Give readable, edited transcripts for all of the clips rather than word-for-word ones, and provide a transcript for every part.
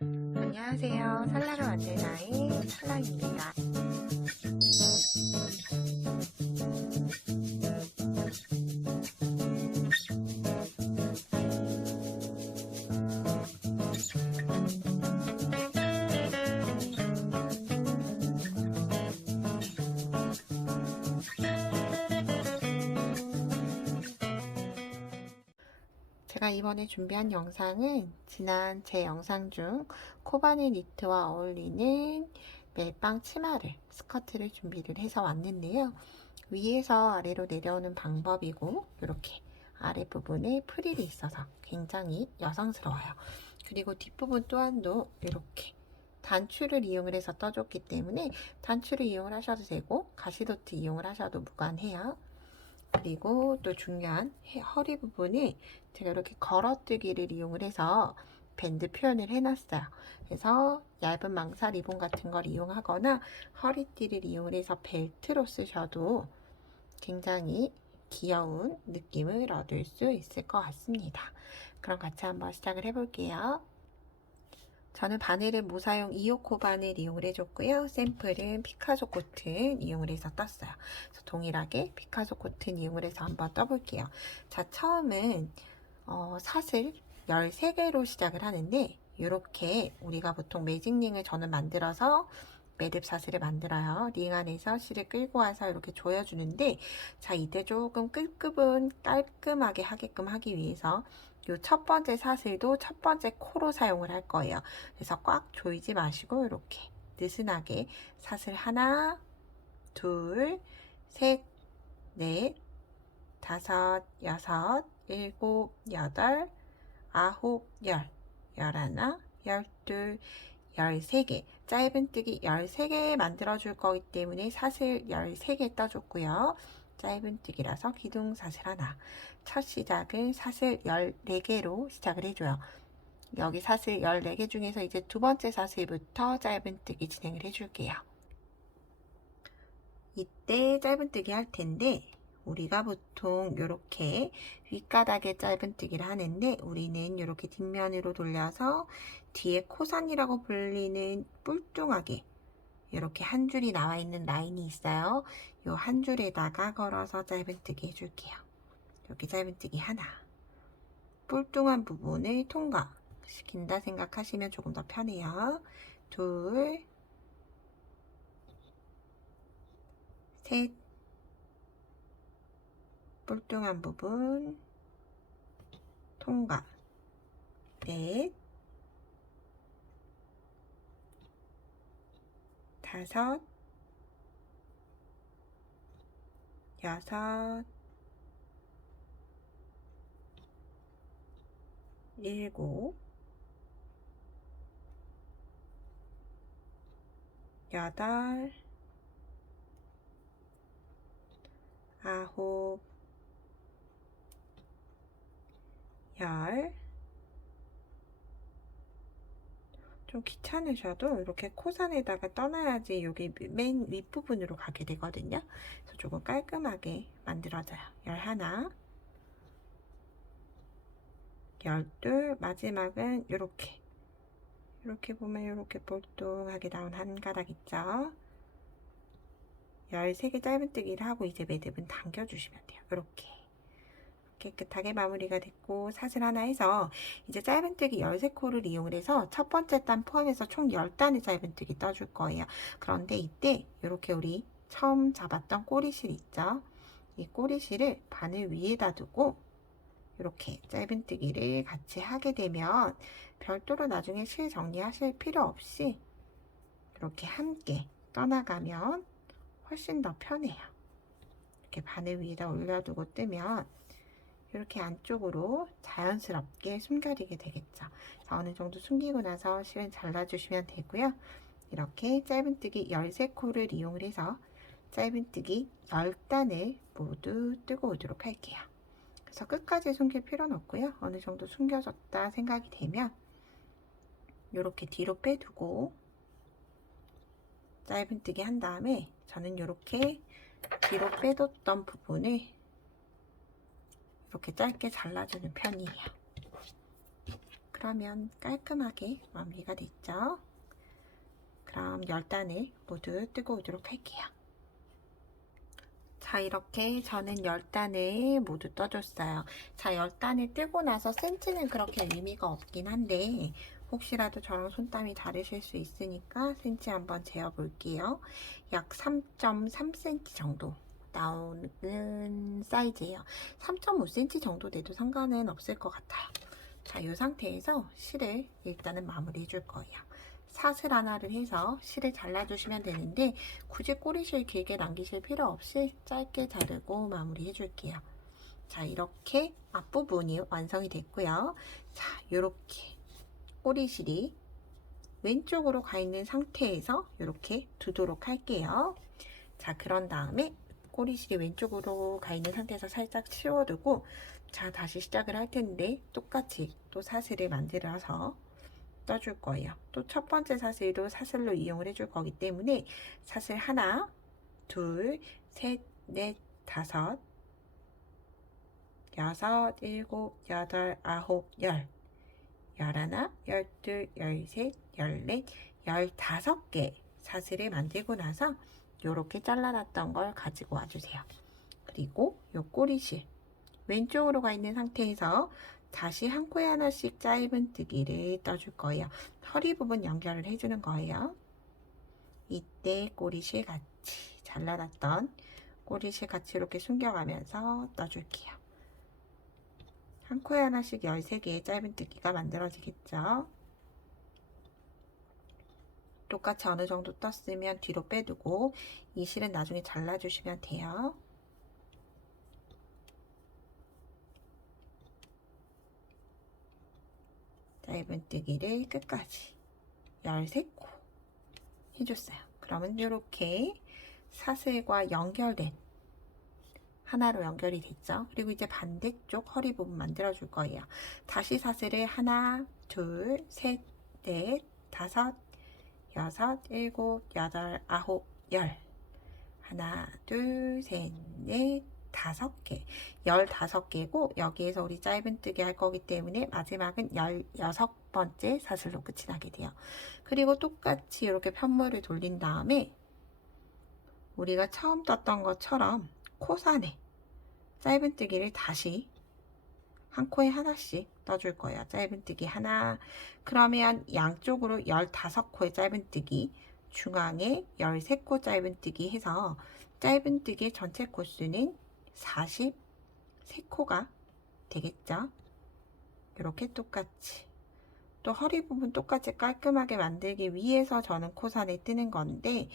안녕하세요. 살라로 만든 아이 살라입니다. 제가 이번에 준비한 영상은 지난 제 영상 중 코바네 니트와 어울리는 멜빵 치마를 스커트를 준비를 해서 왔는데요. 위에서 아래로 내려오는 방법이고 이렇게 아랫부분에 프릴이 있어서 굉장히 여성스러워요. 그리고 뒷부분 또한도 이렇게 단추를 이용을 해서 떠줬기 때문에 단추를 이용을 하셔도 되고 가시도트 이용을 하셔도 무관해요. 그리고 또 중요한 허리 부분이 제가 이렇게 걸어뜨기를 이용을 해서 밴드 표현을 해놨어요. 그래서 얇은 망사 리본 같은 걸 이용하거나 허리띠를 이용을 해서 벨트로 쓰셔도 굉장히 귀여운 느낌을 얻을 수 있을 것 같습니다. 그럼 같이 한번 시작을 해볼게요. 저는 바늘은 무사용 2호코 바늘 이용을 해줬고요. 샘플은 피카소 코튼 이용을 해서 떴어요. 그래서 동일하게 피카소 코튼 이용을 해서 한번 떠볼게요. 자, 처음은 사슬 13개로 시작을 하는데 이렇게 우리가 보통 매직링을 저는 만들어서 매듭 사슬을 만들어요. 링 안에서 실을 끌고 와서 이렇게 조여주는데, 자, 이때 조금 끝부분 깔끔하게 하게끔 하기 위해서 요 첫 번째 사슬도 첫 번째 코로 사용을 할 거예요. 그래서 꽉 조이지 마시고 이렇게 느슨하게 사슬 하나, 둘, 셋, 넷, 다섯, 여섯, 일곱, 여덟, 아홉, 열, 열하나, 열둘, 13개, 짧은뜨기 13개 만들어줄 거기 때문에 사슬 13개 떠줬고요. 짧은뜨기라서 기둥사슬 하나. 첫 시작은 사슬 14개로 시작을 해줘요. 여기 사슬 14개 중에서 이제 두 번째 사슬부터 짧은뜨기 진행을 해줄게요. 이때 짧은뜨기 할 텐데 우리가 보통 이렇게 윗가닥에 짧은뜨기를 하는데 우리는 이렇게 뒷면으로 돌려서 뒤에 코선이라고 불리는 뿔뚱하게 이렇게 한 줄이 나와 있는 라인이 있어요. 이 한 줄에다가 걸어서 짧은뜨기 해줄게요. 이렇게 짧은뜨기 하나. 뿔뚱한 부분을 통과시킨다 생각하시면 조금 더 편해요. 둘, 셋, 뿔뚱한 부분 통과. 넷, 다섯, 여섯, 일곱, 여덟, 아홉, 열. 좀 귀찮으셔도 이렇게 코선에다가 떠나야지 여기 맨 윗부분으로 가게 되거든요. 그래서 조금 깔끔하게 만들어져요. 11, 12, 마지막은 이렇게 보면 이렇게 볼뚱하게 나온 한 가닥 있죠. 13개 짧은뜨기를 하고 이제 매듭은 당겨주시면 돼요. 이렇게 깨끗하게 마무리가 됐고 사슬 하나 해서 이제 짧은뜨기 13코를 이용을 해서 첫 번째 단 포함해서 총 10단의 짧은뜨기 떠줄 거예요. 그런데 이때 이렇게 우리 처음 잡았던 꼬리실 있죠? 이 꼬리실을 바늘 위에다 두고 이렇게 짧은뜨기를 같이 하게 되면 별도로 나중에 실 정리하실 필요 없이 이렇게 함께 떠나가면 훨씬 더 편해요. 이렇게 바늘 위에다 올려두고 뜨면 이렇게 안쪽으로 자연스럽게 숨겨지게 되겠죠. 어느 정도 숨기고 나서 실은 잘라주시면 되고요. 이렇게 짧은뜨기 13코를 이용을 해서 짧은뜨기 10단을 모두 뜨고 오도록 할게요. 그래서 끝까지 숨길 필요는 없고요. 어느 정도 숨겨졌다 생각이 되면 이렇게 뒤로 빼두고 짧은뜨기 한 다음에 저는 이렇게 뒤로 빼뒀던 부분을 이렇게 짧게 잘라주는 편이에요. 그러면 깔끔하게 마무리가 됐죠? 그럼 10단을 모두 뜨고 오도록 할게요. 자, 이렇게 저는 10단을 모두 떠줬어요. 자, 10단을 뜨고 나서 센치는 그렇게 의미가 없긴 한데 혹시라도 저랑 손땀이 다르실 수 있으니까 센치 한번 재어 볼게요. 약 3.3cm 정도 나오는 사이즈예요. 3.5cm 정도 돼도 상관은 없을 것 같아요. 자, 이 상태에서 실을 일단은 마무리해 줄 거예요. 사슬 하나를 해서 실을 잘라주시면 되는데 굳이 꼬리실 길게 남기실 필요 없이 짧게 자르고 마무리 해줄게요. 자, 이렇게 앞부분이 완성이 됐고요. 자, 이렇게 꼬리실이 왼쪽으로 가 있는 상태에서 이렇게 두도록 할게요. 자, 그런 다음에 꼬리실이 왼쪽으로 가 있는 상태에서 살짝 치워두고 자, 다시 시작을 할 텐데 똑같이 또 사슬을 만들어서 떠줄 거예요. 또 첫 번째 사슬도 사슬로 이용을 해줄 거기 때문에 사슬 하나, 둘, 셋, 넷, 다섯, 여섯, 일곱, 여덟, 아홉, 열, 열하나, 열둘, 열셋, 열넷, 15개 사슬을 만들고 나서 이렇게 잘라놨던 걸 가지고 와주세요. 그리고 요 꼬리실 왼쪽으로 가 있는 상태에서 다시 한 코에 하나씩 짧은뜨기를 떠줄 거예요. 허리 부분 연결을 해주는 거예요. 이때 꼬리실 같이 잘라놨던 꼬리실 같이 이렇게 숨겨가면서 떠줄게요. 한 코에 하나씩 13개의 짧은뜨기가 만들어지겠죠. 똑같이 어느 정도 떴으면 뒤로 빼두고 이 실은 나중에 잘라주시면 돼요. 짧은뜨기를 끝까지 13코 해줬어요. 그러면 이렇게 사슬과 연결된 하나로 연결이 됐죠. 그리고 이제 반대쪽 허리 부분 만들어 줄 거예요. 다시 사슬을 하나, 둘, 셋, 넷, 다섯, 여섯, 일곱, 여덟, 아홉, 열. 하나, 둘, 셋, 넷, 5개. 15개고 여기에서 우리 짧은뜨기 할 거기 때문에 마지막은 16번째 사슬로 끝이 나게 돼요. 그리고 똑같이 이렇게 편물을 돌린 다음에 우리가 처음 떴던 것처럼 코산에 짧은뜨기를 다시 한 코에 하나씩 떠줄 거예요. 짧은뜨기 하나. 그러면 양쪽으로 15코의 짧은뜨기, 중앙에 13코 짧은뜨기 해서 짧은뜨기 전체 코수는 43코가 되겠죠. 이렇게 똑같이 또 허리 부분 똑같이 깔끔하게 만들기 위해서 저는 코산에 뜨는 건데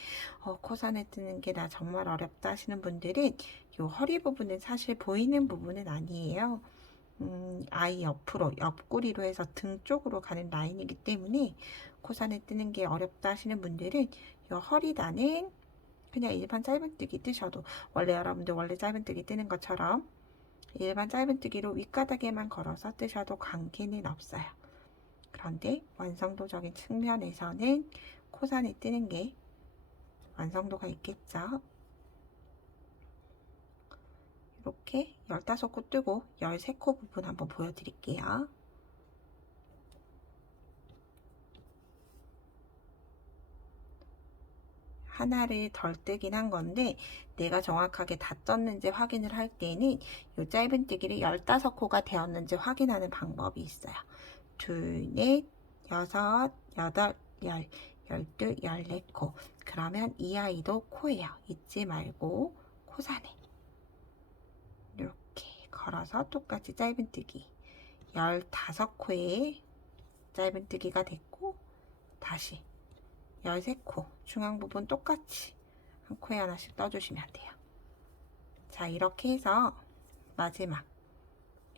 코산에 뜨는 게 나 정말 어렵다 하시는 분들은 이 허리 부분은 사실 보이는 부분은 아니에요. 아이 옆으로 옆구리로 해서 등 쪽으로 가는 라인이기 때문에 코산에 뜨는 게 어렵다 하시는 분들은 이 허리단은 그냥 일반 짧은뜨기 뜨셔도 원래 여러분들 원래 짧은뜨기 뜨는 것처럼 일반 짧은뜨기로 윗가닥에만 걸어서 뜨셔도 관계는 없어요. 그런데 완성도적인 측면에서는 코산에 뜨는 게 완성도가 있겠죠. 이렇게 15코 뜨고 13코 부분 한번 보여드릴게요. 하나를 덜 뜨긴 한 건데 내가 정확하게 다 떴는지 확인을 할 때는 이 짧은뜨기를 15코가 되었는지 확인하는 방법이 있어요. 둘, 넷, 여섯, 여덟, 열, 12, 14코. 그러면 이 아이도 코예요. 잊지 말고 코산에 이렇게 걸어서 똑같이 짧은뜨기 15코의 짧은뜨기가 됐고 다시 13코 중앙 부분 똑같이 한 코에 하나씩 떠주시면 돼요. 자, 이렇게 해서 마지막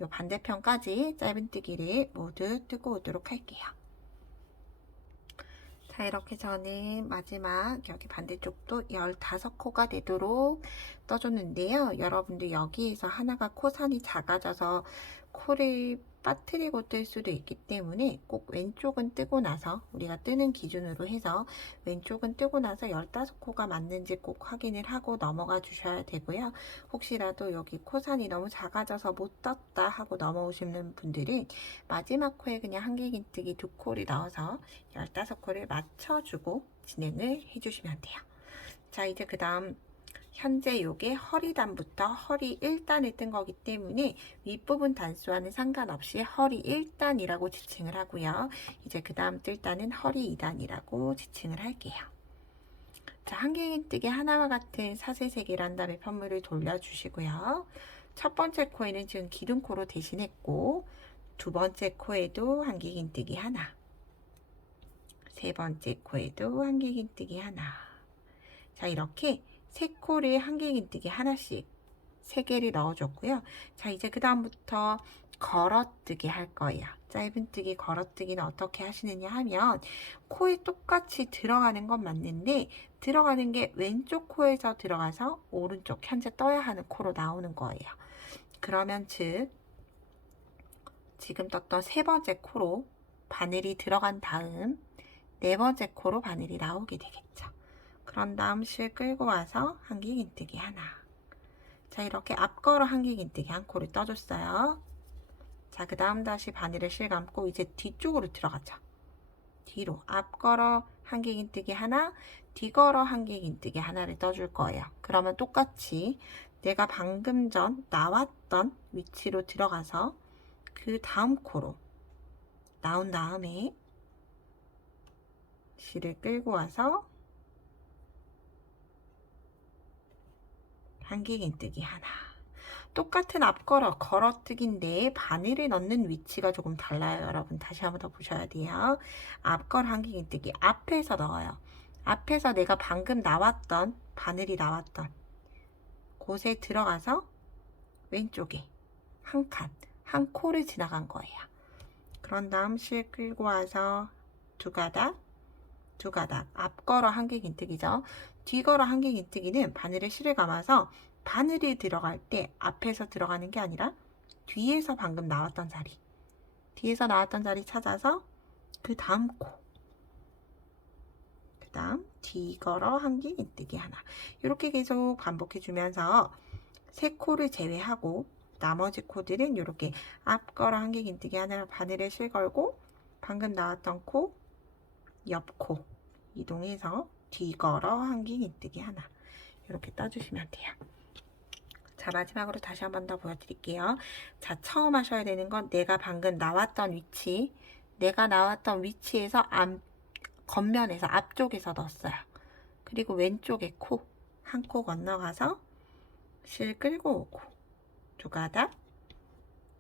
요 반대편까지 짧은뜨기를 모두 뜨고 오도록 할게요. 자, 이렇게 저는 마지막 여기 반대쪽도 15코가 되도록 떠줬는데요. 여러분들 여기에서 하나가 코산이 작아져서 코를 빠뜨리고 뜰 수도 있기 때문에 꼭 왼쪽은 뜨고 나서, 우리가 뜨는 기준으로 해서 왼쪽은 뜨고 나서 15코가 맞는지 꼭 확인을 하고 넘어가 주셔야 되고요. 혹시라도 여기 코산이 너무 작아져서 못 떴다 하고 넘어오시는 분들은 마지막 코에 그냥 한길긴뜨기 2코를 넣어서 15코를 맞춰주고 진행을 해주시면 돼요. 자, 이제 그 다음 현재 요게 허리단부터 허리 1단을 뜬 거기 때문에 윗부분 단수와는 상관없이 허리 1단이라고 지칭을 하고요. 이제 그 다음 뜰 단은 허리 2단이라고 지칭을 할게요. 자, 한길긴뜨기 하나와 같은 사슬세개를 한 다음에 편물을 돌려주시고요. 첫 번째 코에는 지금 기둥코로 대신했고, 두 번째 코에도 한길긴뜨기 하나, 세 번째 코에도 한길긴뜨기 하나. 자, 이렇게 세 코를 한길긴뜨기 하나씩 3개를 넣어줬고요. 자, 이제 그 다음부터 걸어뜨기 할 거예요. 짧은뜨기, 걸어뜨기는 어떻게 하시느냐 하면 코에 똑같이 들어가는 건 맞는데 들어가는 게 왼쪽 코에서 들어가서 오른쪽 현재 떠야 하는 코로 나오는 거예요. 그러면 즉 지금 떴던 세 번째 코로 바늘이 들어간 다음 네 번째 코로 바늘이 나오게 되겠죠. 그런 다음 실 끌고 와서 한길긴뜨기 하나. 자, 이렇게 앞걸어 한길긴뜨기 한 코를 떠줬어요. 자, 그 다음 다시 바늘을 실 감고 이제 뒤쪽으로 들어가죠. 뒤로 앞걸어 한길긴뜨기 하나, 뒤걸어 한길긴뜨기 하나를 떠줄 거예요. 그러면 똑같이 내가 방금 전 나왔던 위치로 들어가서 그 다음 코로 나온 다음에 실을 끌고 와서 한길긴뜨기 하나. 똑같은 앞걸어, 걸어뜨기인데 바늘을 넣는 위치가 조금 달라요. 여러분 다시 한번 더 보셔야 돼요. 앞걸어 한길긴뜨기 앞에서 넣어요. 앞에서 내가 방금 나왔던 바늘이 나왔던 곳에 들어가서 왼쪽에 한 칸, 한 코를 지나간 거예요. 그런 다음 실 끌고 와서 두 가닥, 두 가닥. 앞걸어 한길긴뜨기죠. 뒤걸어 한길긴뜨기는 바늘에 실을 감아서 바늘이 들어갈 때 앞에서 들어가는 게 아니라 뒤에서 방금 나왔던 자리, 뒤에서 나왔던 자리 찾아서 그 다음 코, 그 다음 뒤걸어 한길긴뜨기 하나. 이렇게 계속 반복해 주면서 세 코를 제외하고 나머지 코들은 이렇게 앞걸어 한길긴뜨기 하나를 바늘에 실 걸고 방금 나왔던 코, 옆 코 이동해서 뒤걸어 한길긴뜨기 하나 이렇게 떠주시면 돼요. 자, 마지막으로 다시 한 번 더 보여드릴게요. 자, 처음 하셔야 되는 건 내가 방금 나왔던 위치, 내가 나왔던 위치에서 겉면에서 앞쪽에서 넣었어요. 그리고 왼쪽에 코, 한 코 건너가서 실 끌고 오고 두 가닥,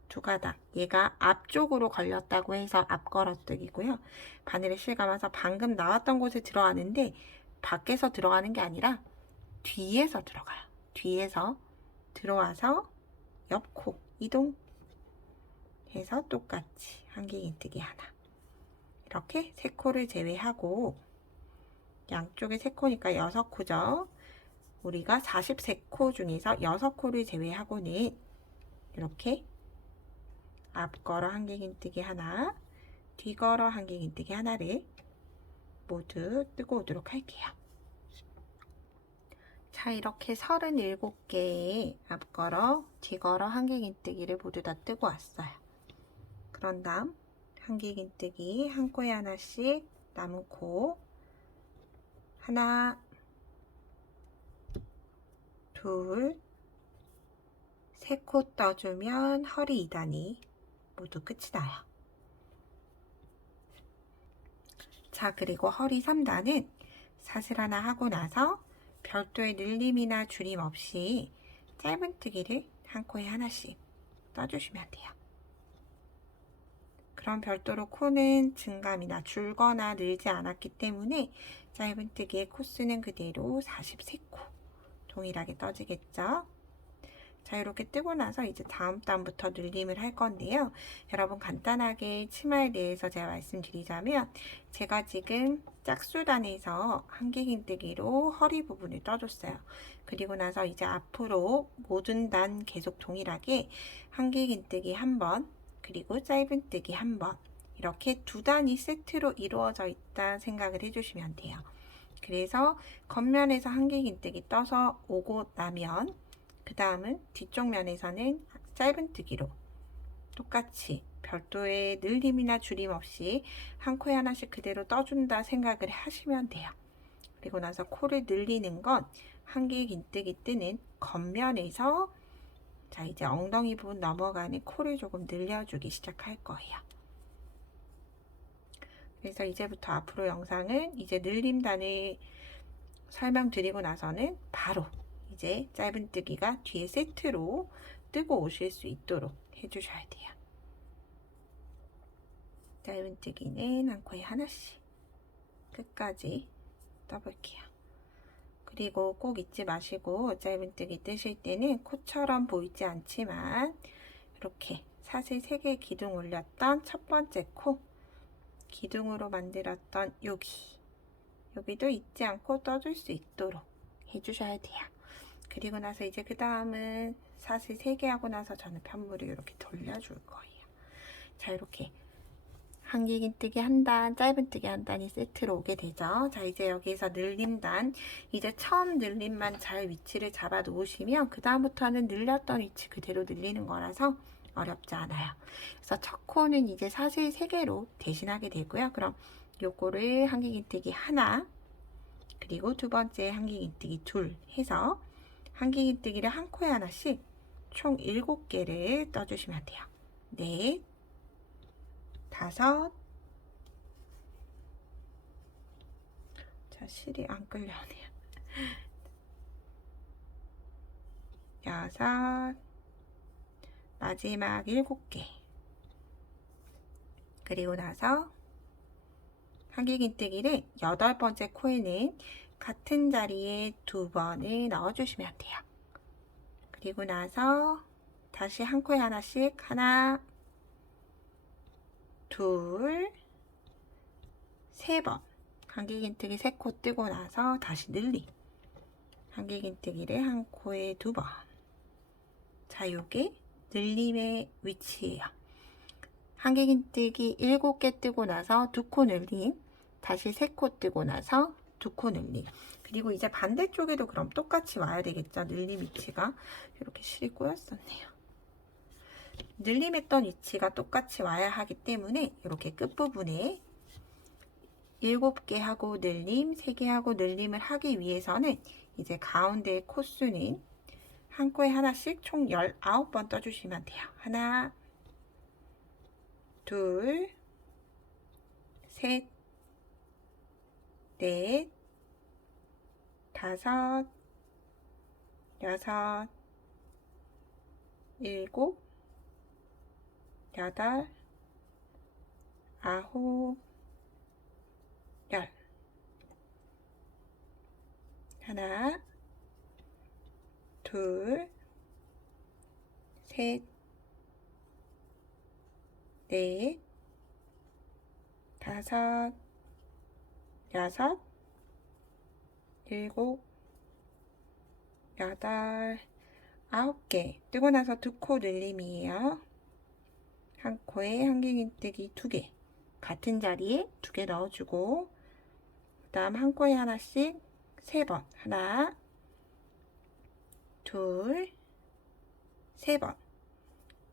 두 가닥. 얘가 앞쪽으로 걸렸다고 해서 앞걸어뜨기고요. 바늘에 실 감아서 방금 나왔던 곳에 들어가는데 밖에서 들어가는 게 아니라 뒤에서 들어가요. 뒤에서 들어와서 옆 코 이동 해서 똑같이 한길긴뜨기 하나. 이렇게 세 코를 제외하고 양쪽에 세 코니까 6코죠. 우리가 43코 중에서 6코를 제외하고는 이렇게 앞걸어 한길긴뜨기 하나, 뒤걸어 한길긴뜨기 하나를 모두 뜨고 오도록 할게요. 자, 이렇게 37개의 앞걸어, 뒤걸어 한길긴뜨기를 모두 다 뜨고 왔어요. 그런 다음 한길긴뜨기 한 코에 하나씩 남은 코 하나, 둘, 세 코 떠주면 허리 2단이 모두 끝이 나요. 자, 그리고 허리 3단은 사슬 하나 하고 나서 별도의 늘림이나 줄임 없이 짧은뜨기를 한 코에 하나씩 떠주시면 돼요. 그럼 별도로 코는 증감이나 줄거나 늘지 않았기 때문에 짧은뜨기의 코수는 그대로 43코 동일하게 떠지겠죠. 자, 이렇게 뜨고 나서 이제 다음 단부터 늘림을 할 건데요. 여러분 간단하게 치마에 대해서 제가 말씀드리자면 제가 지금 짝수단에서 한길긴뜨기로 허리 부분을 떠줬어요. 그리고 나서 이제 앞으로 모든 단 계속 동일하게 한길긴뜨기 한 번, 그리고 짧은뜨기 한 번, 이렇게 두 단이 세트로 이루어져 있다 생각을 해주시면 돼요. 그래서 겉면에서 한길긴뜨기 떠서 오고 나면 그 다음은 뒤쪽 면에서는 짧은뜨기로 똑같이 별도의 늘림이나 줄임 없이 한 코에 하나씩 그대로 떠준다 생각을 하시면 돼요. 그리고 나서 코를 늘리는 건 한길긴뜨기 뜨는 겉면에서 자, 이제 엉덩이 부분 넘어가는 코를 조금 늘려주기 시작할 거예요. 그래서 이제부터 앞으로 영상은 이제 늘림단을 설명드리고 나서는 바로 이제 짧은뜨기가 뒤에 세트로 뜨고 오실 수 있도록 해주셔야 돼요. 짧은뜨기는 한 코에 하나씩 끝까지 떠볼게요. 그리고 꼭 잊지 마시고 짧은뜨기 뜨실 때는 코처럼 보이지 않지만 이렇게 사슬 3개 기둥 올렸던 첫 번째 코, 기둥으로 만들었던 여기도 잊지 않고 떠줄 수 있도록 해주셔야 돼요. 그리고 나서 이제 그 다음은 사슬 3개 하고 나서 저는 편물을 이렇게 돌려줄 거예요. 자, 이렇게 한길긴뜨기 한 단, 짧은뜨기 한 단이 세트로 오게 되죠. 자, 이제 여기서 늘림단, 이제 처음 늘림만 잘 위치를 잡아 놓으시면 그 다음부터는 늘렸던 위치 그대로 늘리는 거라서 어렵지 않아요. 그래서 첫 코는 이제 사슬 3개로 대신하게 되고요. 그럼 요거를 한길긴뜨기 하나, 그리고 두 번째 한길긴뜨기 둘 해서 한길긴뜨기를 한 코에 하나씩 총 7개를 떠주시면 돼요. 넷, 다섯, 자, 실이 안 끌려오네요. 여섯, 마지막 7개. 그리고 나서 한길긴뜨기를 8번째 코에는 같은 자리에 2번을 넣어주시면 돼요. 그리고 나서 다시 한 코에 하나씩 하나, 둘, 3번. 한길긴뜨기 3코 뜨고 나서 다시 늘림. 한길긴뜨기를 한 코에 2번. 자, 요게 늘림의 위치예요. 한길긴뜨기 7개 뜨고 나서 2코 늘림, 다시 3코 뜨고 나서 2코 늘림. 그리고 이제 반대쪽에도 그럼 똑같이 와야 되겠죠. 늘림 위치가 이렇게 실이 꼬였었네요. 늘림했던 위치가 똑같이 와야 하기 때문에 이렇게 끝부분에 7개 하고 늘림, 3개 하고 늘림을 하기 위해서는 이제 가운데 코수는 한 코에 하나씩 총 19번 떠주시면 돼요. 하나, 둘, 셋, 넷, 다섯, 여섯, 일곱, 여덟, 아홉, 열. 하나, 둘, 셋, 넷, 다섯, 여섯, 일곱, 여덟, 9개. 뜨고 나서 2코 늘림이에요. 한 코에 한길긴뜨기 2개. 같은 자리에 2개 넣어주고, 그 다음 한 코에 하나씩 3번. 하나, 둘, 3번.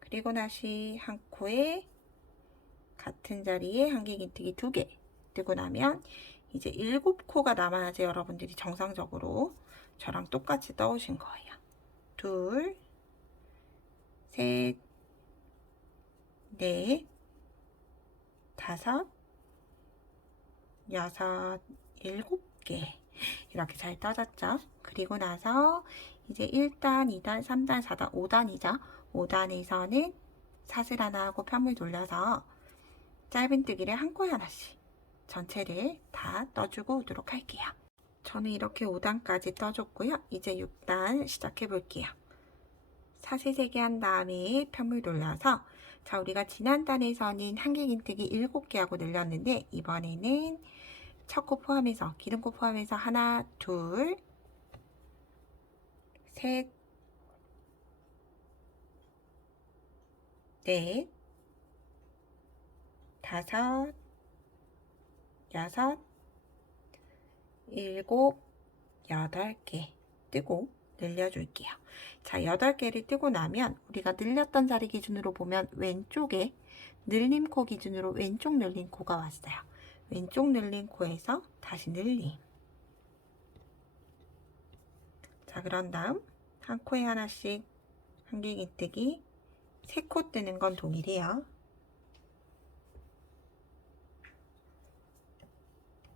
그리고 다시 한 코에 같은 자리에 한길긴뜨기 2개. 뜨고 나면 이제 7코가 남아야지 여러분들이 정상적으로 저랑 똑같이 떠오신 거예요. 둘, 셋, 넷, 다섯, 여섯, 7개. 이렇게 잘 떠졌죠? 그리고 나서 이제 1단, 2단, 3단, 4단, 5단이죠. 5단에서는 사슬 하나 하고 편물 돌려서 짧은뜨기를 한 코에 하나씩 전체를 다 떠주고 오도록 할게요. 저는 이렇게 5단까지 떠줬고요. 이제 6단 시작해 볼게요. 사슬 3개 한 다음에 편물 돌려서 자, 우리가 지난 단에서는 한길긴뜨기 7개 하고 늘렸는데 이번에는 첫 코 포함해서 기둥코 포함해서 하나, 둘, 셋, 넷, 다섯, 여섯, 일곱, 여덟 개 뜨고 늘려줄게요. 자, 8개를 뜨고 나면 우리가 늘렸던 자리 기준으로 보면 왼쪽에 늘림 코 기준으로 왼쪽 늘림 코가 왔어요. 왼쪽 늘림 코에서 다시 늘림. 자, 그런 다음 한 코에 하나씩 한길기뜨기 3코 뜨는 건 동일해요.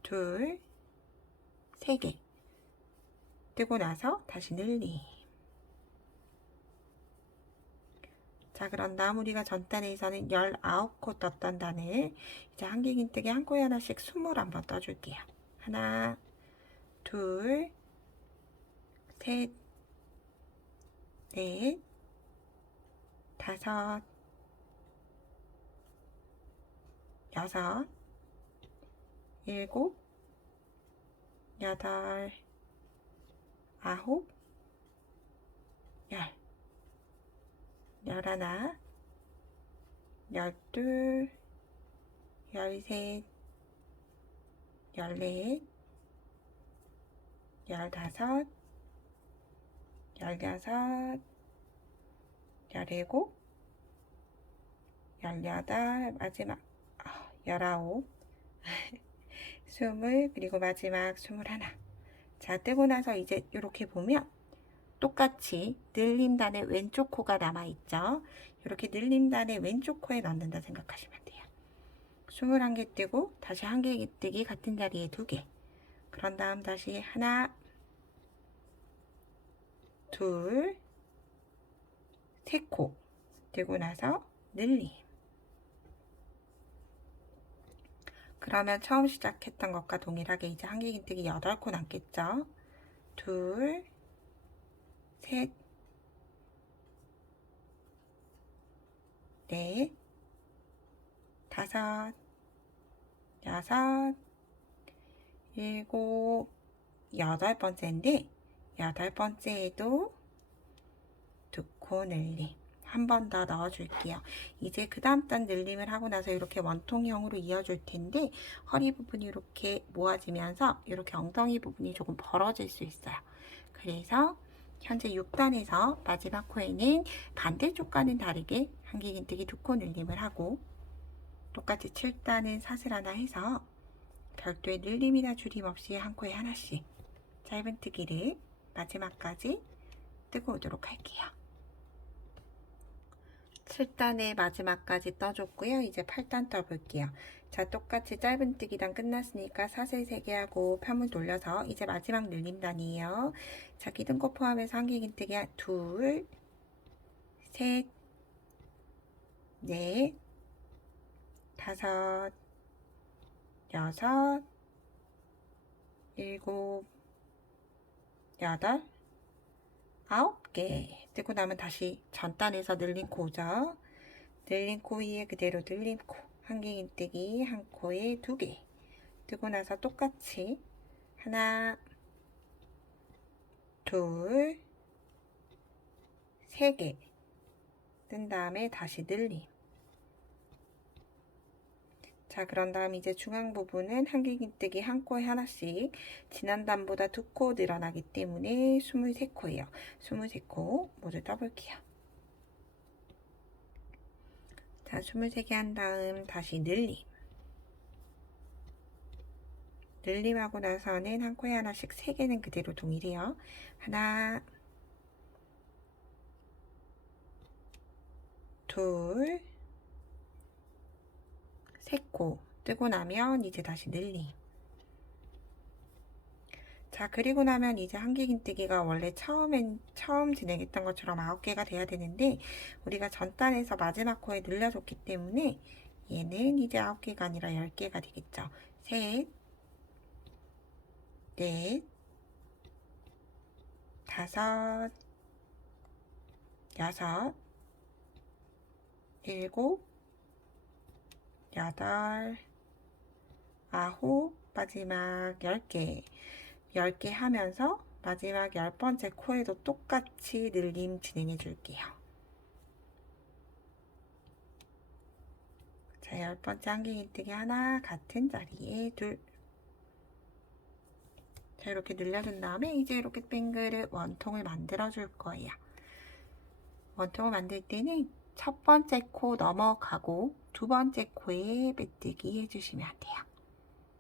둘, 3개 뜨고 나서 다시 늘림. 자, 그런 다음 우리가 전 단에서는 19코 떴던 단을 이제 한길긴뜨기 한 코에 하나씩 21번 떠줄게요. 하나, 둘, 셋, 넷, 다섯, 여섯, 일곱, 여덟, 아홉, 열, 열하나, 열둘, 열셋, 열넷, 열다섯, 열여섯, 열일곱, 열여덟, 마지막 19, 20, 그리고 마지막 21. 자, 뜨고 나서 이제 이렇게 보면 똑같이 늘림단의 왼쪽 코가 남아있죠. 이렇게 늘림단의 왼쪽 코에 넣는다 생각하시면 돼요. 21개 뜨고 다시 한 개 뜨기 같은 자리에 2개. 그런 다음 다시 하나, 둘, 3코 뜨고 나서 늘림. 그러면 처음 시작했던 것과 동일하게 이제 한길긴뜨기 8코 남겠죠. 둘, 셋, 넷, 다섯, 여섯, 일곱, 8번째인데 8번째에도 2코 늘림. 한 번 더 넣어줄게요. 이제 그 다음 단 늘림을 하고 나서 이렇게 원통형으로 이어줄 텐데 허리 부분이 이렇게 모아지면서 이렇게 엉덩이 부분이 조금 벌어질 수 있어요. 그래서 현재 6단에서 마지막 코에는 반대쪽과는 다르게 한길긴뜨기 2코 늘림을 하고 똑같이 7단은 사슬 하나 해서 별도의 늘림이나 줄임 없이 한 코에 하나씩 짧은 뜨기를 마지막까지 뜨고 오도록 할게요. 7단의 마지막까지 떠줬고요. 이제 8단 떠볼게요. 자, 똑같이 짧은 뜨기단 끝났으니까 사슬 3개 하고 편물 돌려서 이제 마지막 늘림단이에요. 자, 기둥코 포함해서 한길긴뜨기 둘, 셋, 넷, 다섯, 여섯, 일곱, 여덟, 9개 뜨고 나면 다시 전단에서 늘린 코죠. 늘린 코 위에 그대로 늘린 코. 한길긴뜨기 한 코에 2개 뜨고 나서 똑같이 하나, 둘, 3개 뜬 다음에 다시 늘림. 자, 그런 다음 이제 중앙 부분은 한길긴뜨기 한 코에 하나씩 지난단보다 2코 늘어나기 때문에 23코예요. 23코 모두 떠볼게요. 자, 23개 한 다음 다시 늘림. 늘림하고 나서는 한 코에 하나씩 3개는 그대로 동일해요. 하나, 둘, 3코 뜨고 나면 이제 다시 늘림. 자, 그리고 나면 이제 한길긴뜨기가 원래 처음 진행했던 것처럼 9개가 돼야 되는데 우리가 전단에서 마지막 코에 늘려줬기 때문에 얘는 이제 9개가 아니라 10개가 되겠죠. 셋, 넷, 다섯, 여섯, 일곱, 여덟, 아홉, 마지막 10개. 10개 하면서 마지막 10번째 코에도 똑같이 늘림 진행해 줄게요. 자, 10번째 한길긴뜨기 하나, 같은 자리에 둘. 자, 이렇게 늘려준 다음에 이제 이렇게 뱅글을 원통을 만들어 줄 거예요. 원통을 만들 때는 첫 번째 코 넘어가고 두 번째 코에 빼뜨기 해주시면 돼요.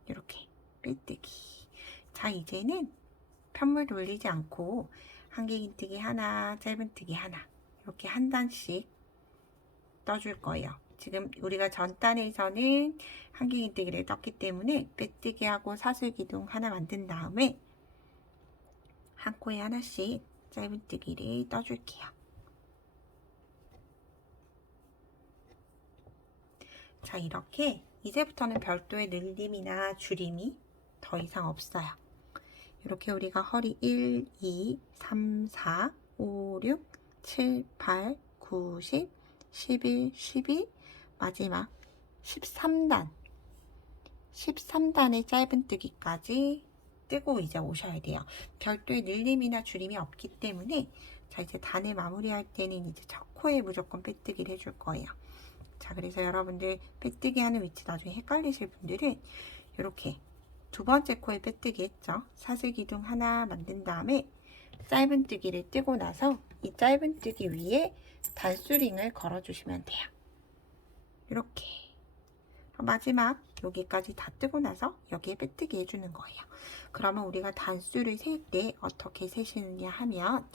이렇게 빼뜨기. 자, 이제는 편물 돌리지 않고 한길긴뜨기 하나, 짧은뜨기 하나 이렇게 한 단씩 떠줄 거예요. 지금 우리가 전 단에서는 한길긴뜨기를 떴기 때문에 빼뜨기하고 사슬기둥 하나 만든 다음에 한 코에 하나씩 짧은뜨기를 떠줄게요. 자, 이렇게 이제부터는 별도의 늘림이나 줄임이 더 이상 없어요. 이렇게 우리가 허리 1, 2, 3, 4, 5, 6, 7, 8, 9, 10, 11, 12, 마지막 13단 13단의 짧은뜨기까지 뜨고 이제 오셔야 돼요. 별도의 늘림이나 줄임이 없기 때문에 자, 이제 단을 마무리할 때는 이제 첫 코에 무조건 빼뜨기를 해줄 거예요. 자, 그래서 여러분들 빼뜨기 하는 위치 나중에 헷갈리실 분들은 이렇게 두 번째 코에 빼뜨기 했죠. 사슬기둥 하나 만든 다음에 짧은뜨기를 뜨고 나서 이 짧은뜨기 위에 단수링을 걸어주시면 돼요. 이렇게 마지막 여기까지 다 뜨고 나서 여기에 빼뜨기 해주는 거예요. 그러면 우리가 단수를 셀 때 어떻게 세시느냐 하면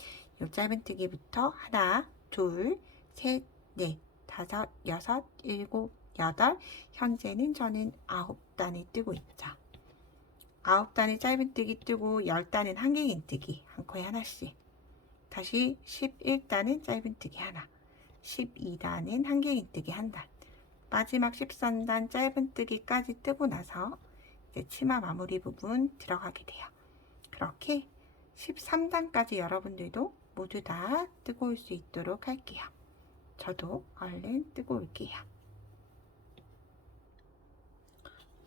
이 짧은뜨기부터 하나, 둘, 셋, 넷, 다섯, 여섯, 일곱, 여덟, 현재는 저는 9단을 뜨고 있죠. 9단의 짧은뜨기 뜨고 10단은 한길긴뜨기 한 코에 하나씩. 다시 11단은 짧은뜨기 하나, 12단은 한길긴뜨기 한 단, 마지막 13단 짧은뜨기까지 뜨고 나서 이제 치마 마무리 부분 들어가게 돼요. 그렇게 13단까지 여러분들도 모두 다 뜨고 올 수 있도록 할게요. 저도 얼른 뜨고 올게요.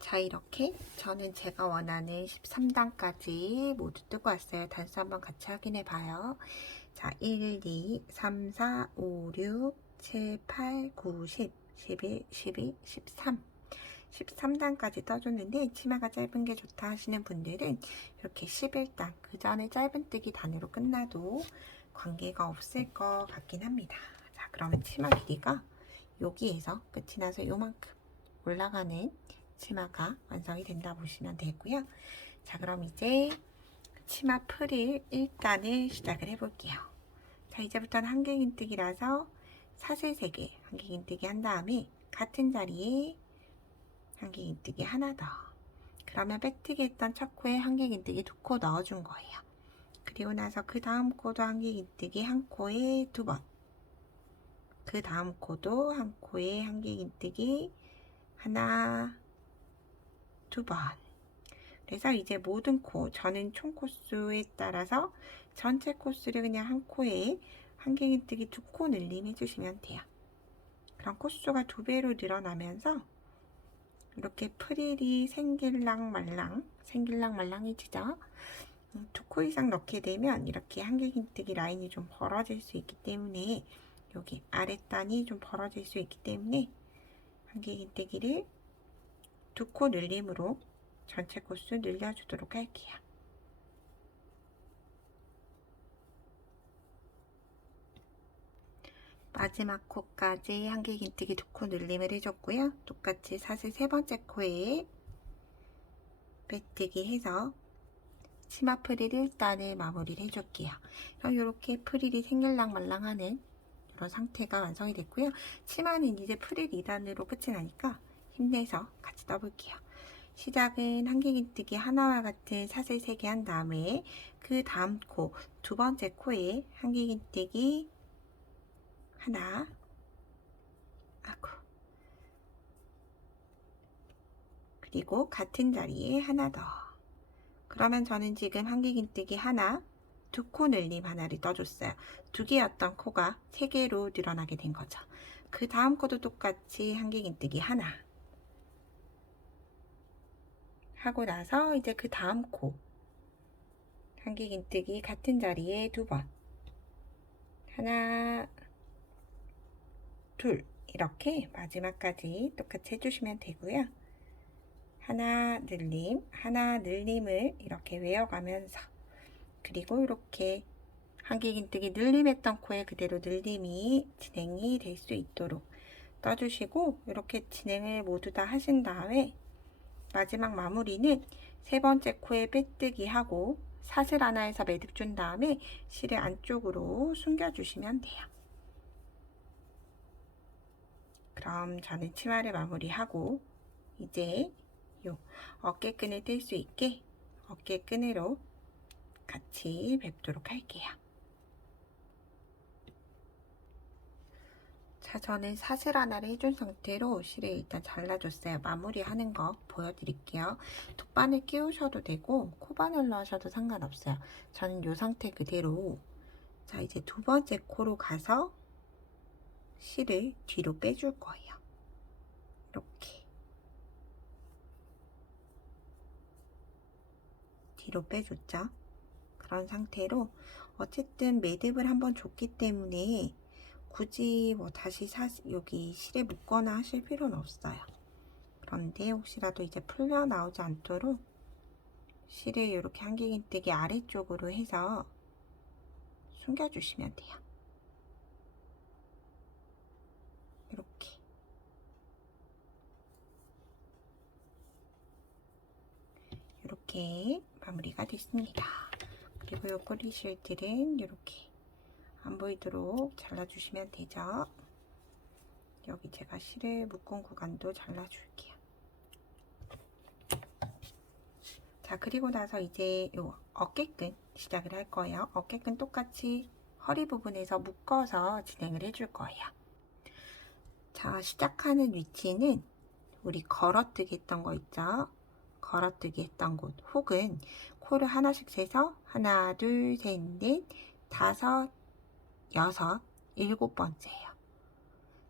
자, 이렇게 저는 제가 원하는 13단까지 모두 뜨고 왔어요. 단수 한번 같이 확인해 봐요. 자, 1, 2, 3, 4, 5, 6, 7, 8, 9, 10, 11, 12, 13 13단까지 떠줬는데 치마가 짧은 게 좋다 하시는 분들은 이렇게 11단 그 전에 짧은뜨기 단으로 끝나도 관계가 없을 것 같긴 합니다. 자, 그러면 치마 길이가 여기에서 끝이 나서 요만큼 올라가는 치마가 완성이 된다 보시면 되고요. 자, 그럼 이제 치마 프릴 1단을 시작을 해볼게요. 자, 이제부터는 한길긴뜨기라서 사슬 3개 한길긴뜨기 한 다음에 같은 자리에 한길긴뜨기 하나 더. 그러면 빼뜨기 했던 첫 코에 한길긴뜨기 2코 넣어준 거예요. 그리고 나서 그 다음 코도 한길긴뜨기 한 코에 2번. 그 다음 코도 한 코에 한길긴뜨기 하나, 2번. 그래서 이제 모든 코, 저는 총 코수에 따라서 전체 코수를 그냥 한 코에 한길긴뜨기 2코 늘림 해주시면 돼요. 그럼 코수가 2배로 늘어나면서 이렇게 프릴이 생길랑말랑해지죠. 2코 이상 넣게 되면 이렇게 한길긴뜨기 라인이 좀 벌어질 수 있기 때문에 여기 아랫단이 좀 벌어질 수 있기 때문에 한길긴뜨기를 2코 늘림으로 전체 코수 늘려주도록 할게요. 마지막 코까지 한길긴뜨기 2코 늘림을 해줬고요. 똑같이 사슬 3번째 코에 빼뜨기 해서 치마 프릴 1단을 마무리를 해줄게요. 그럼 이렇게 프릴이 생길랑말랑하는 이런 상태가 완성이 됐고요. 치마는 이제 프릴 2단으로 끝이 나니까 힘내서 같이 떠볼게요. 시작은 한길긴뜨기 하나와 같은 사슬 3개 한 다음에 그 다음 코, 두 번째 코에 한길긴뜨기 하나, 그리고 같은 자리에 하나 더. 그러면 저는 지금 한길긴뜨기 하나, 2코 늘림 하나를 떠줬어요. 2개였던 코가 3개로 늘어나게 된 거죠. 그 다음 코도 똑같이 한길긴뜨기 하나 하고 나서 이제 그 다음 코 한길긴뜨기 같은 자리에 2번, 하나, 둘 이렇게 마지막까지 똑같이 해주시면 되고요. 하나 늘림, 하나 늘림을 이렇게 외워가면서, 그리고 이렇게 한길긴뜨기 늘림했던 코에 그대로 늘림이 진행이 될 수 있도록 떠주시고, 이렇게 진행을 모두 다 하신 다음에 마지막 마무리는 세 번째 코에 빼뜨기 하고 사슬 하나에서 매듭 준 다음에 실을 안쪽으로 숨겨주시면 돼요. 그럼 저는 치마를 마무리하고 이제 요 어깨끈을 뗄 수 있게 어깨끈으로 같이 뵙도록 할게요. 자, 저는 사슬 하나를 해준 상태로 실을 일단 잘라줬어요. 마무리하는 거 보여드릴게요. 돗바늘 끼우셔도 되고 코바늘로 하셔도 상관없어요. 저는 이 상태 그대로, 자, 이제 두 번째 코로 가서 실을 뒤로 빼줄 거예요. 이렇게 뒤로 빼줬죠. 그런 상태로 어쨌든 매듭을 한번 줬기 때문에 굳이 뭐 다시 여기 실에 묶거나 하실 필요는 없어요. 그런데 혹시라도 이제 풀려 나오지 않도록 실을 이렇게 한길긴뜨기 아래쪽으로 해서 숨겨주시면 돼요. 이렇게 마무리가 됐습니다. 그리고 요 꼬리실들은 이렇게 안 보이도록 잘라주시면 되죠. 여기 제가 실을 묶은 구간도 잘라줄게요. 자, 그리고 나서 이제 요 어깨끈 시작을 할 거예요. 어깨끈 똑같이 허리 부분에서 묶어서 진행을 해줄 거예요. 자, 시작하는 위치는 우리 걸어뜨기 했던 거 있죠? 걸어뜨기 했던 곳, 혹은 코를 하나씩 세서 하나, 둘, 셋, 넷, 다섯, 여섯, 일곱 번째예요.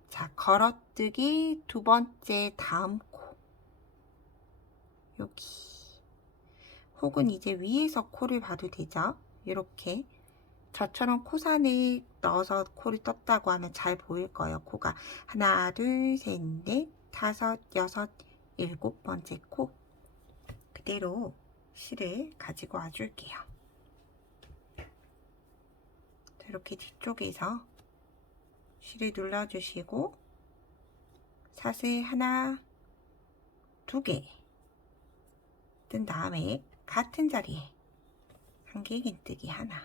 자, 걸어뜨기 두 번째 다음 코, 여기, 혹은 이제 위에서 코를 봐도 되죠? 이렇게 저처럼 코산을 넣어서 코를 떴다고 하면 잘 보일 거예요. 코가 하나, 둘, 셋, 넷, 다섯, 여섯, 일곱 번째 코, 그대로 실을 가지고 와줄게요. 이렇게 뒤쪽에서 실을 눌러주시고 사슬 하나, 두 개 뜬 다음에 같은 자리에 한길긴뜨기 하나.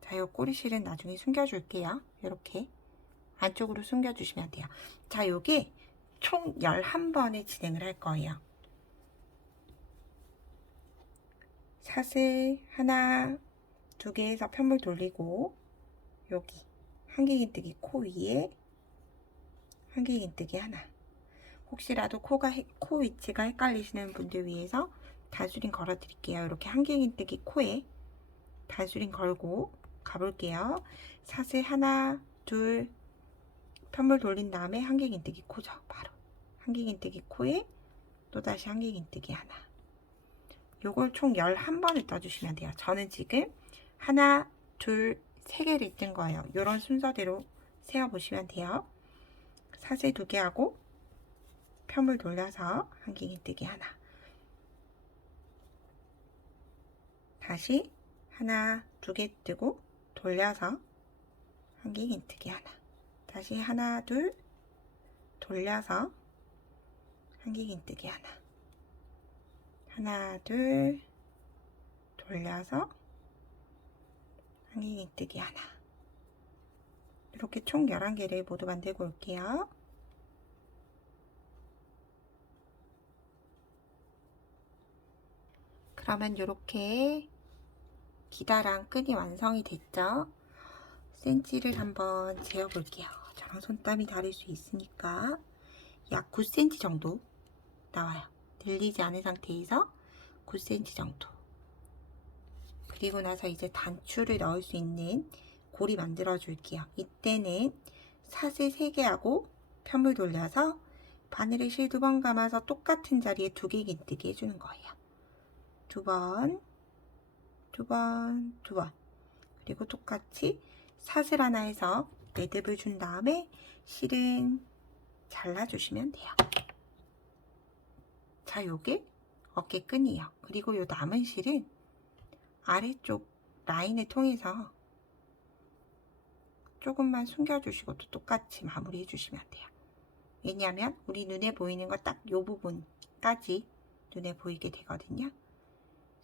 자, 요 꼬리실은 나중에 숨겨줄게요. 이렇게 안쪽으로 숨겨주시면 돼요. 자, 요게 총 11번을 진행을 할 거예요. 사슬 하나, 두 개에서 편물 돌리고 여기 한길긴뜨기 코 위에 한길긴뜨기 하나. 혹시라도 코 위치가 헷갈리시는 분들 위해서 단수링 걸어 드릴게요. 이렇게 한길긴뜨기 코에 단수링 걸고 가볼게요. 사슬 하나, 둘, 편물 돌린 다음에 한길긴뜨기 코죠. 바로 한길긴뜨기 코에 또다시 한길긴뜨기 하나. 요걸 총 11번을 떠주시면 돼요. 저는 지금 하나, 둘, 세 개를 뜬 거예요. 요런 순서대로 세어보시면 돼요. 사슬 두 개 하고 편물 돌려서 한길긴뜨기 하나. 다시 하나, 두 개 뜨고 돌려서 한길긴뜨기 하나. 다시 하나, 둘, 돌려서 한길긴뜨기 하나. 하나, 둘, 돌려서 한길긴뜨기 하나. 이렇게 총 11개를 모두 만들고 올게요. 그러면 이렇게 기다란 끈이 완성이 됐죠? 센치를 한번 재어 볼게요. 저랑 손땀이 다를 수 있으니까 약 9cm 정도 나와요. 늘리지 않은 상태에서 9cm 정도. 그리고 나서 이제 단추를 넣을 수 있는 고리 만들어 줄게요. 이때는 사슬 3개 하고 편물 돌려서 바늘에 실 2번 감아서 똑같은 자리에 2개 긴뜨기 해주는 거예요. 2번, 2번, 2번. 그리고 똑같이 사슬 하나 해서 매듭을 준 다음에 실은 잘라주시면 돼요. 자, 요게 어깨끈이에요. 그리고 요 남은 실은 아래쪽 라인을 통해서 조금만 숨겨주시고 또 똑같이 마무리 해주시면 돼요. 왜냐하면 우리 눈에 보이는 거 딱 요 부분까지 눈에 보이게 되거든요.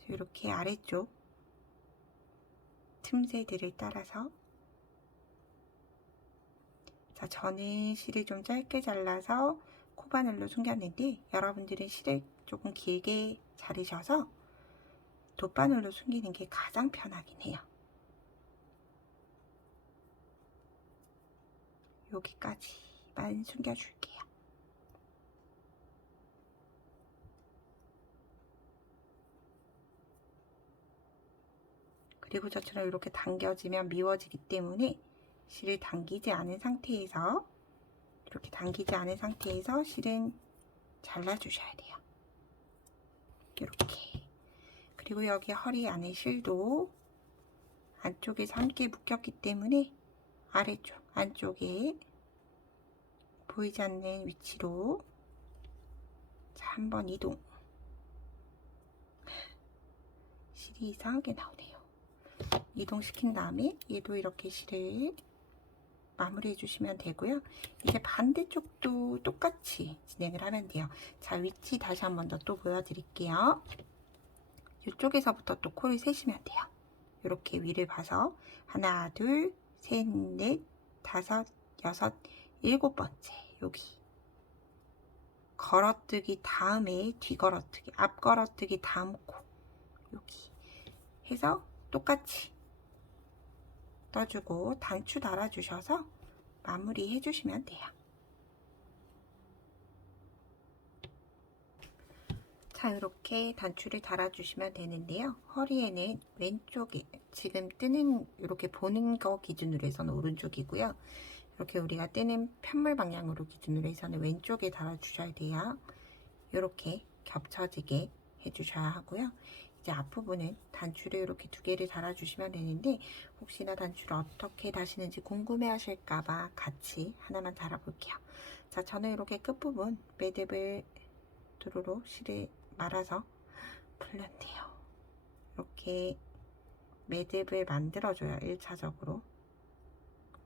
이렇게 아래쪽 틈새들을 따라서, 자, 저는 실을 좀 짧게 잘라서 코바늘로 숨겼는데 여러분들은 실을 조금 길게 자르셔서 돗바늘로 숨기는 게 가장 편하긴 해요. 여기까지만 숨겨줄게요. 그리고 저처럼 이렇게 당겨지면 미워지기 때문에 실을 당기지 않은 상태에서, 이렇게 당기지 않은 상태에서 실은 잘라주셔야 돼요. 이렇게. 그리고 여기 허리 안에 실도 안쪽에서 함께 묶였기 때문에 아래쪽 안쪽에 보이지 않는 위치로, 자, 한번 이동. 실이 이상하게 나오네요. 이동시킨 다음에 얘도 이렇게 실을 마무리해 주시면 되고요. 이제 반대쪽도 똑같이 진행을 하면 돼요. 자, 위치 다시 한번 더 또 보여드릴게요. 이쪽에서부터 또 코를 세시면 돼요. 이렇게 위를 봐서 하나, 둘, 셋, 넷, 다섯, 여섯, 일곱 번째 여기 걸어뜨기 다음에 뒤걸어뜨기, 앞걸어뜨기 다음 코 여기 해서 똑같이 떠주고 단추 달아주셔서 마무리 해주시면 돼요. 자, 이렇게 단추를 달아주시면 되는데요. 허리에는 왼쪽에 지금 뜨는, 이렇게 보는 거 기준으로 해서는 오른쪽이고요. 이렇게 우리가 뜨는 편물 방향으로 기준으로 해서는 왼쪽에 달아주셔야 돼요. 이렇게 겹쳐지게 해주셔야 하고요. 이제 앞부분은 단추를 이렇게 두 개를 달아주시면 되는데, 혹시나 단추를 어떻게 다시는지 궁금해 하실까봐 같이 하나만 달아볼게요. 자, 저는 이렇게 끝부분 매듭을 두루로 실을 말아서 풀는데요. 이렇게 매듭을 만들어줘요. 1차적으로.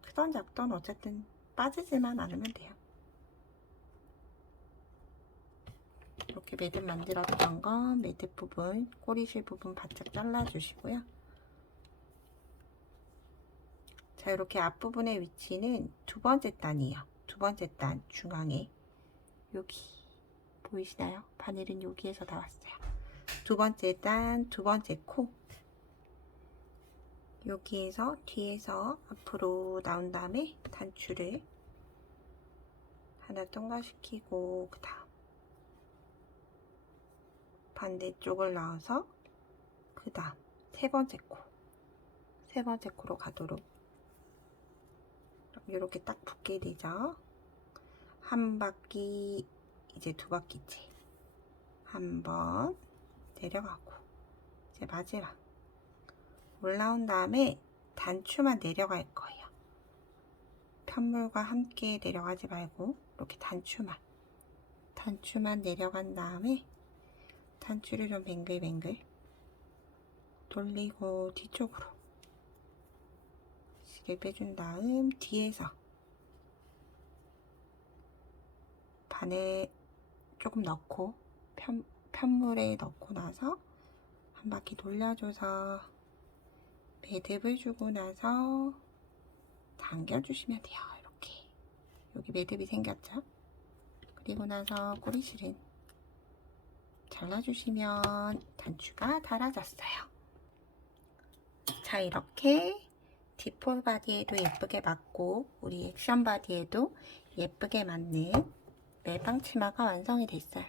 크던 작던 어쨌든 빠지지만 않으면 돼요. 이렇게 매듭 만들었던 거 매듭 부분, 꼬리실 부분 바짝 잘라주시고요. 자, 이렇게 앞부분의 위치는 두 번째 단이에요. 두 번째 단 중앙에 여기 보이시나요? 바늘은 여기에서 나왔어요. 두 번째 단, 두 번째 코 여기에서 뒤에서 앞으로 나온 다음에 단추를 하나 통과시키고 그 다음 반대쪽을 나와서 그 다음 세 번째 코로 가도록 이렇게 딱 붙게 되죠. 한 바퀴, 이제 두 바퀴째 한번 내려가고, 이제 마지막 올라온 다음에 단추만 내려갈 거예요. 편물과 함께 내려가지 말고 이렇게 단추만 내려간 다음에 단추를 좀 뱅글뱅글 돌리고 뒤쪽으로 실을 빼준 다음 뒤에서 바늘 조금 넣고 편물에 넣고 나서 한 바퀴 돌려줘서 매듭을 주고 나서 당겨주시면 돼요. 이렇게 여기 매듭이 생겼죠? 그리고 나서 꼬리실은 잘라주시면 단추가 달아졌어요. 자, 이렇게 디폴 바디에도 예쁘게 맞고 우리 액션 바디에도 예쁘게 맞는 멜빵 치마가 완성이 됐어요.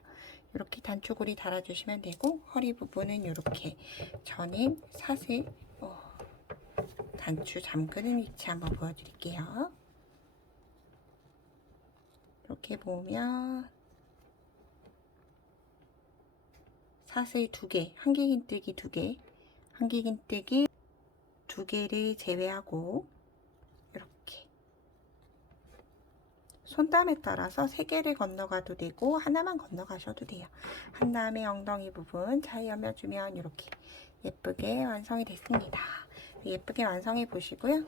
이렇게 단추고리 달아주시면 되고, 허리 부분은 이렇게 저는 사슬 단추 잠그는 위치 한번 보여드릴게요. 이렇게 보면 사슬 두 개, 한길긴뜨기 두 개, 한길긴뜨기 두 개를 제외하고 이렇게 손땀에 따라서 3개를 건너가도 되고 하나만 건너가셔도 돼요. 한 다음에 엉덩이 부분 잘 여며주면 이렇게 예쁘게 완성이 됐습니다. 예쁘게 완성해 보시고요.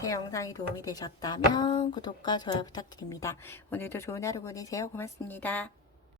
제 영상이 도움이 되셨다면 구독과 좋아요 부탁드립니다. 오늘도 좋은 하루 보내세요. 고맙습니다.